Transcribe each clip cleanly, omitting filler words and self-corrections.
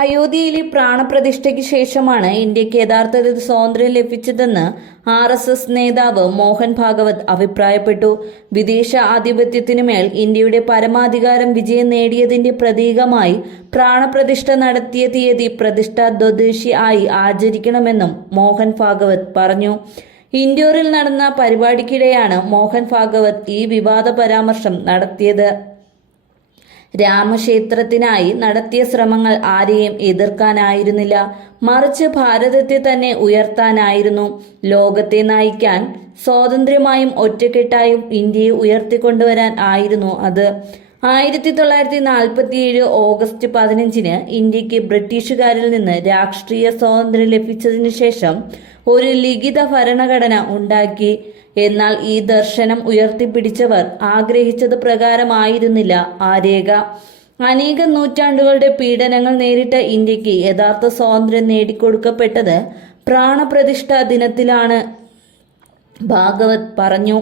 അയോധ്യയിലെ പ്രാണപ്രതിഷ്ഠയ്ക്ക് ശേഷമാണ് ഇന്ത്യക്ക് യഥാർത്ഥത്തിൽ സ്വാതന്ത്ര്യം ലഭിച്ചതെന്ന് RSS നേതാവ് മോഹൻ ഭാഗവത് അഭിപ്രായപ്പെട്ടു. വിദേശ ആധിപത്യത്തിനുമേൽ ഇന്ത്യയുടെ പരമാധികാരം വിജയം നേടിയതിന്റെ പ്രതീകമായി പ്രാണപ്രതിഷ്ഠ നടത്തിയ തീയതി പ്രതിഷ്ഠാ ദ്വാദശി ആയി ആചരിക്കണമെന്നും മോഹൻ ഭാഗവത് പറഞ്ഞു. ഇൻഡോറിൽ നടന്ന പരിപാടിക്കിടെയാണ് മോഹൻ ഭാഗവത് ഈ വിവാദ പരാമർശം നടത്തിയത്. രാമക്ഷേത്രത്തിനായി നടത്തിയ ശ്രമങ്ങൾ ആരെയും എതിർക്കാനായിരുന്നില്ല, മറിച്ച് ഭാരതത്തെ തന്നെ ഉയർത്താനായിരുന്നു. ലോകത്തെ നയിക്കാൻ സ്വാതന്ത്ര്യമായും ഒറ്റക്കെട്ടായും ഇന്ത്യയെ ഉയർത്തിക്കൊണ്ടുവരാൻ ആയിരുന്നു അത്. 1947 ഓഗസ്റ്റ് 15 ഇന്ത്യക്ക് ബ്രിട്ടീഷുകാരിൽ നിന്ന് രാഷ്ട്രീയ സ്വാതന്ത്ര്യം ലഭിച്ചതിനു ശേഷം ഒരു ലിഖിത ഭരണഘടന ഉണ്ടാക്കി. എന്നാൽ ഈ ദർശനം ഉയർത്തിപ്പിടിച്ചവർ ആഗ്രഹിച്ചത് പ്രകാരമായിരുന്നില്ല ആ രേഖ. അനേകം നൂറ്റാണ്ടുകളുടെ പീഡനങ്ങൾ നേരിട്ട ഇന്ത്യക്ക് യഥാർത്ഥ സ്വാതന്ത്ര്യം നേടിക്കൊടുക്കപ്പെട്ടത് പ്രാണപ്രതിഷ്ഠാ ദിനത്തിലാണ്, ഭാഗവത് പറഞ്ഞു.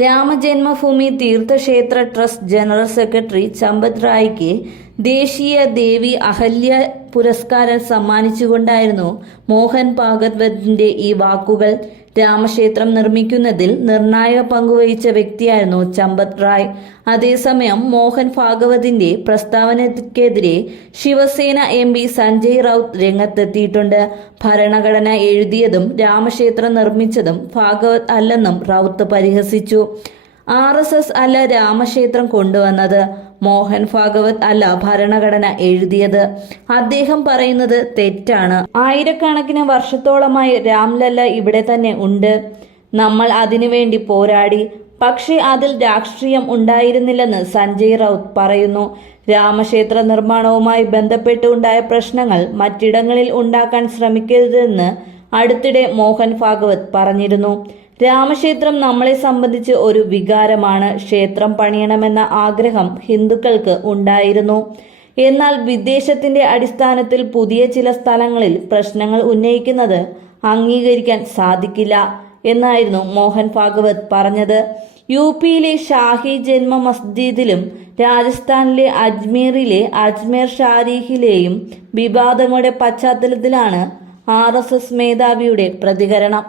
Ram Janmabhoomi Teerth Kshetra trust general secretary Champat റായ്ക്ക് ദേശീയ ദേവി അഹല്യ പുരസ്കാരം സമ്മാനിച്ചുകൊണ്ടായിരുന്നു മോഹൻ ഭാഗവതിന്റെ ഈ വാക്കുകൾ. രാമക്ഷേത്രം നിർമ്മിക്കുന്നതിൽ നിർണായക പങ്കുവഹിച്ച വ്യക്തിയായിരുന്നു ചമ്പത് റായ്. അതേസമയം മോഹൻ ഭാഗവതിന്റെ പ്രസ്താവനയ്ക്കെതിരെ ശിവസേന MP സഞ്ജയ് റൌത്ത് രംഗത്തെത്തിയിട്ടുണ്ട്. ഭരണഘടന എഴുതിയതും രാമക്ഷേത്രം നിർമ്മിച്ചതും ഭാഗവത് അല്ലെന്നും റൌത്ത് പരിഹസിച്ചു. RSS അല്ല രാമക്ഷേത്രം കൊണ്ടുവന്നത്, മോഹൻ ഭാഗവത് അല്ല ഭരണഘടന എഴുതിയത്. അദ്ദേഹം പറയുന്നത് തെറ്റാണ്. ആയിരക്കണക്കിന് വർഷത്തോളമായി രാംലല്ല ഇവിടെ തന്നെ ഉണ്ട്. നമ്മൾ അതിനുവേണ്ടി പോരാടി. പക്ഷേ അതിൽ രാഷ്ട്രീയം ഉണ്ടായിരുന്നില്ലെന്ന് സഞ്ജയ് റൌത്ത് പറയുന്നു. രാമക്ഷേത്ര നിർമ്മാണവുമായി ബന്ധപ്പെട്ട് ഉണ്ടായ പ്രശ്നങ്ങൾ മറ്റിടങ്ങളിൽ ഉണ്ടാക്കാൻ ശ്രമിക്കരുതെന്ന് അടുത്തിടെ മോഹൻ ഭാഗവത് പറഞ്ഞിരുന്നു. രാമക്ഷേത്രം നമ്മളെ സംബന്ധിച്ച് ഒരു വികാരമാണ്. ക്ഷേത്രം പണിയണമെന്ന ആഗ്രഹം ഹിന്ദുക്കൾക്ക് ഉണ്ടായിരുന്നു. എന്നാൽ വിദ്വേഷത്തിന്റെ അടിസ്ഥാനത്തിൽ പുതിയ ചില സ്ഥലങ്ങളിൽ പ്രശ്നങ്ങൾ ഉന്നയിക്കുന്നത് അംഗീകരിക്കാൻ സാധിക്കില്ല എന്നായിരുന്നു മോഹൻ ഭാഗവത് പറഞ്ഞത്. UPയിലെ ഷാഹി ജന്മ മസ്ജിദിലും രാജസ്ഥാനിലെ അജ്മീറിലെ അജ്മീർ ഷാരീഖിലെയും വിവാദങ്ങളുടെ പശ്ചാത്തലത്തിലാണ് RSS മേധാവിയുടെ പ്രതികരണം.